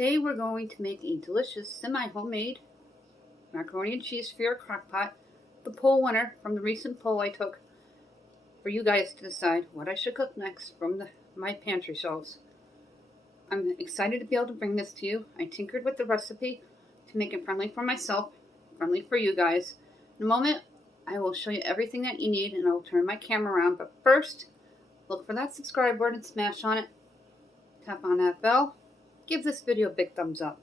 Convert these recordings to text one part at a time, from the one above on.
Today we're going to make a delicious semi-homemade macaroni and cheese for your crock pot. The poll winner from the recent poll I took for you guys to decide what I should cook next from my pantry shelves. I'm excited to be able to bring this to you. I tinkered with the recipe to make it friendly for myself, friendly for you guys. In a moment, I will show you everything that you need and I'll turn my camera around. But first, look for that subscribe button and smash on it. Tap on that bell. Give this video a big thumbs up.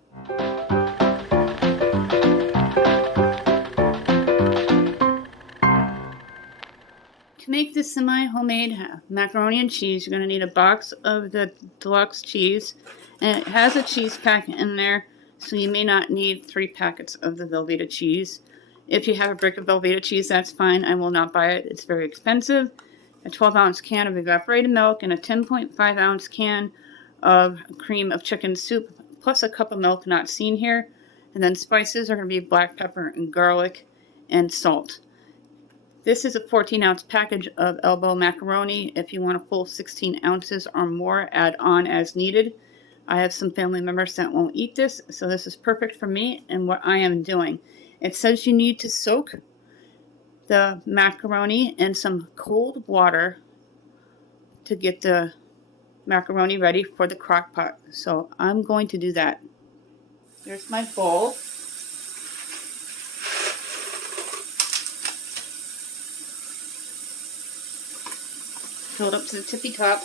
To make this semi-homemade macaroni and cheese, you're going to need a box of the deluxe cheese. And it has a cheese pack in there, so you may not need 3 packets of the Velveeta cheese. If you have a brick of Velveeta cheese, that's fine. I will not buy it. It's very expensive. A 12-ounce can of evaporated milk and a 10.5-ounce can of cream of chicken soup, plus a cup of milk not seen here. And then spices are going to be black pepper and garlic and salt. This is a 14-ounce package of elbow macaroni. If you want a full 16 ounces or more, add on as needed. I have some family members that won't eat this, so this is perfect for me and what I am doing. It says you need to soak the macaroni in some cold water to get the macaroni ready for the crock pot. So I'm going to do that. There's my bowl. Fill it up to the tippy top.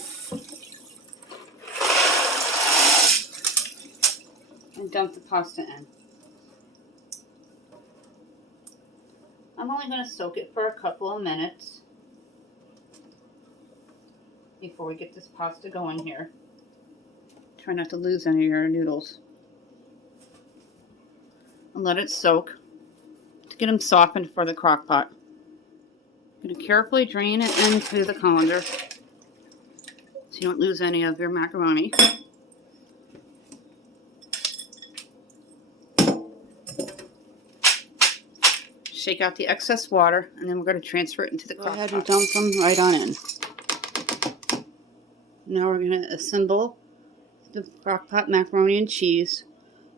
And dump the pasta in. I'm only going to soak it for a couple of minutes before we get this pasta going here. Try not to lose any of your noodles. And let it soak to get them softened for the crock pot. I'm going to carefully drain it into the colander so you don't lose any of your macaroni. Shake out the excess water, and then we're going to transfer it into the crock pot. Go ahead and dump them right on in. Now we're going to assemble the Crockpot macaroni and cheese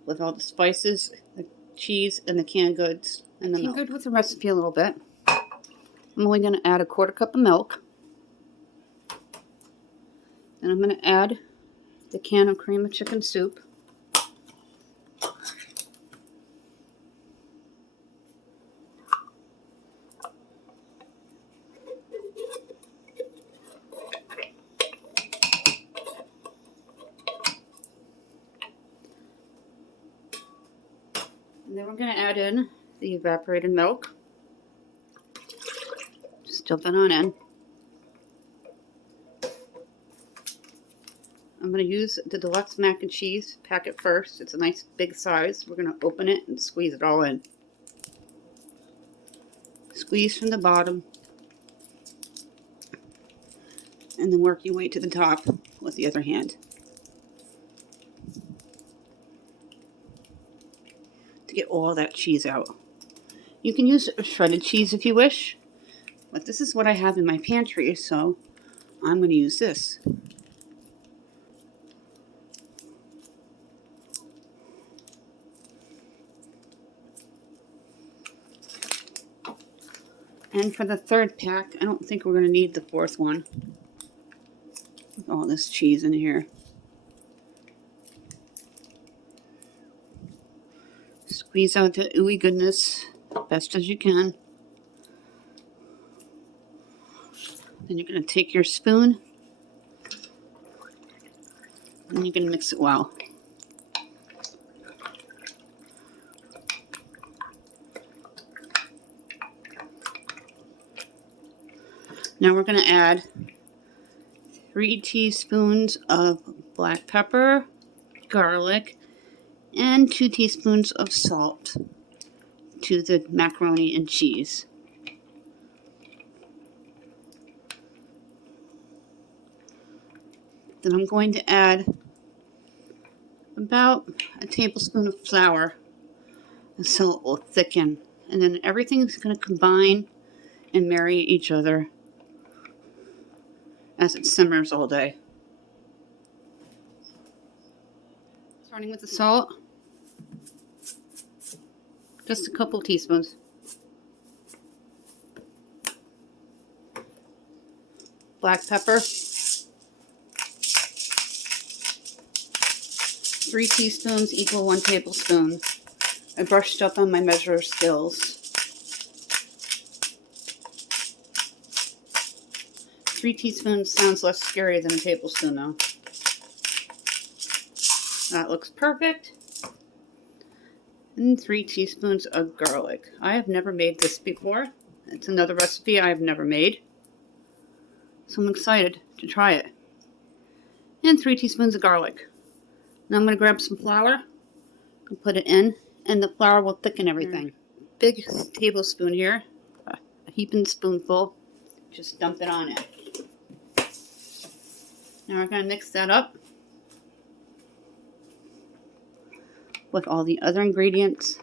with all the spices, the cheese, and the canned goods and the milk. Tinkered with the recipe a little bit. I'm only going to add a 1/4 cup of milk. Then I'm going to add the can of cream of chicken soup. And then we're going to add in the evaporated milk. Just dump it on in. I'm going to use the deluxe mac and cheese packet first. It's a nice big size. We're going to open it and squeeze it all in. Squeeze from the bottom. And then work your way to the top with the other hand. Get all that cheese out. You can use shredded cheese if you wish, but this is what I have in my pantry, so I'm going to use this. And for the 3rd pack, I don't think we're going to need the 4th one. With all this cheese in here. Squeeze out the ooey goodness best as you can. Then you're going to take your spoon and you're going to mix it well. Now we're going to add 3 teaspoons of black pepper, garlic, and 2 teaspoons of salt to the macaroni and cheese. Then I'm going to add about a tablespoon of flour so it will thicken. And then everything is going to combine and marry each other as it simmers all day. Starting with the salt. Just a couple teaspoons. Black pepper. 3 teaspoons equal 1 tablespoon. I brushed up on my measure skills. 3 teaspoons sounds less scary than a tablespoon though. That looks perfect. And 3 teaspoons of garlic. I have never made this before. It's another recipe I have never made. So I'm excited to try it. And 3 teaspoons of garlic. Now I'm going to grab some flour and put it in, and the flour will thicken everything. Big tablespoon here, a heaping spoonful. Just dump it on it. Now we're going to mix that up with all the other ingredients.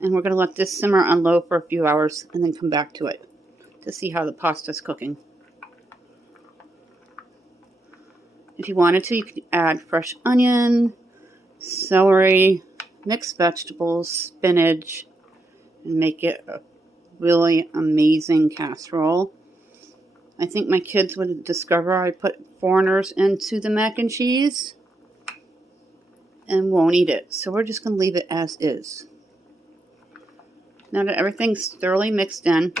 And we're going to let this simmer on low for a few hours and then come back to it to see how the pasta is cooking. If you wanted to, you could add fresh onion, celery, mixed vegetables, spinach, and make it a really amazing casserole. I think my kids would discover I put foreigners into the mac and cheese and won't eat it. So we're just going to leave it as is. Now that everything's thoroughly mixed in,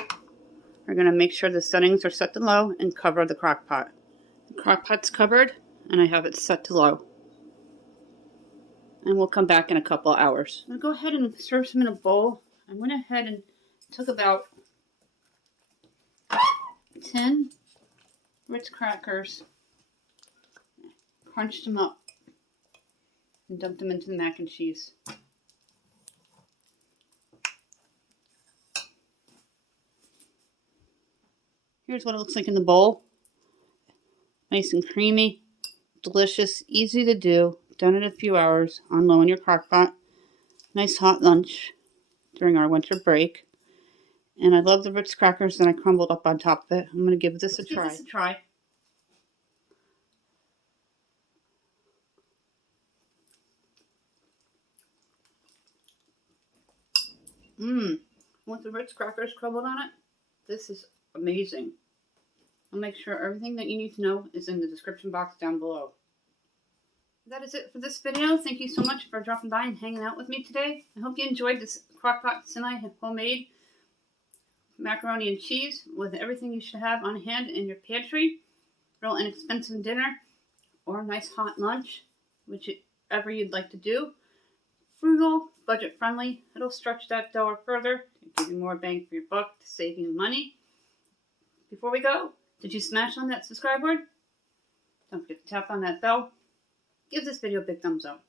we're going to make sure the settings are set to low and cover the crock pot. The crock pot's covered and I have it set to low. And we'll come back in a couple of hours. I'm going to go ahead and serve some in a bowl. I went ahead and took about 10 Ritz crackers, crunched them up, and dumped them into the mac and cheese. Here's what it looks like in the bowl. Nice and creamy, delicious, easy to do, done in a few hours on low in your crock pot. Nice hot lunch during our winter break. And I love the Ritz crackers that I crumbled up on top of it. I'm going to give this a try. With the Ritz crackers crumbled on it, this is amazing. I'll make sure everything that you need to know is in the description box down below. That is it for this video. Thank you so much for dropping by and hanging out with me today. I hope you enjoyed this Crockpot semi-homemade macaroni and cheese with everything you should have on hand in your pantry. Real inexpensive dinner or a nice hot lunch, whichever you'd like to do. Frugal, budget friendly. It'll stretch that dollar further, give you more bang for your buck to save you money. Before we go, did you smash on that subscribe button? Don't forget to tap on that bell. Give this video a big thumbs up.